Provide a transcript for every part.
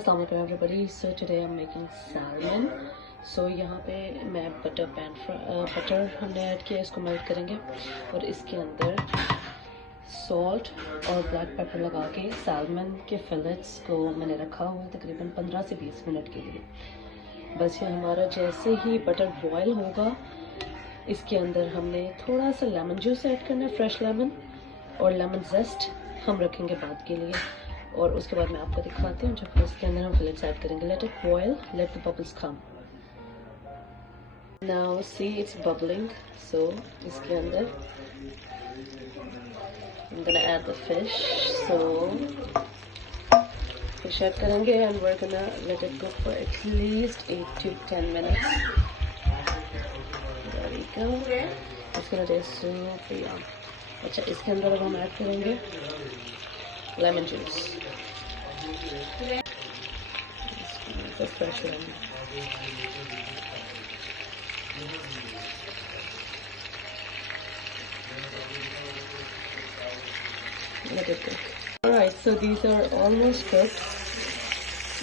Assalamu alaikum everybody. So today I'm making salmon. So यहाँ पे मैं बटर हमने ऐड किया, इसको मेल्ट करेंगे और इसके अंदर सॉल्ट और ब्लैक पेपर लगा के सैल्मन के फिलेट्स को मैंने रखा हुआ है तकरीबन 15 से 20 मिनट के लिए। बस ये हमारा जैसे ही बटर बॉयल होगा इसके अंदर हमने थोड़ा सा लेमन जूस ऐड करना है, फ्रेश लेमन और लेमन जेस्ट हम रखेंगे बाद के लिए। और उसके बाद मैं आपको दिखाती हूँ जब इसके अंदर हम फिलेट्स ऐड करेंगे। Let it boil, let the bubbles come. Now see it's bubbling. So इसके अंदर I'm gonna add the fish. So fish add करेंगे and we're gonna let it go for at least 8 to 10 minutes. There we go. It's gonna taste super yum. अच्छा, इसके अंदर अब हम ऐड करेंगे lemon juice, fresh lemon. Let it cook. Alright, so these are almost cooked.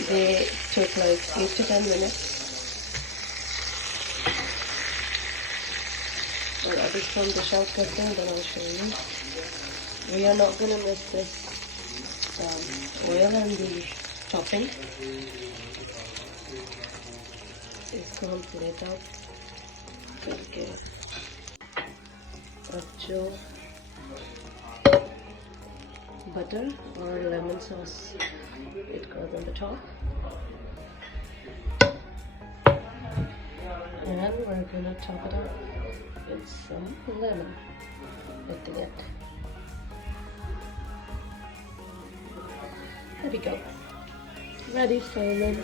They took like 8 to 10 minutes. और अब इसको हम डिश आउट करते हैं, then I'll show you. We are not gonna miss this oil and the chopping. इसको हम plate out करके अब जो butter or lemon sauce, it goes on the top, and we're gonna top it up with some lemon at the end. There we go. Ready, salmon.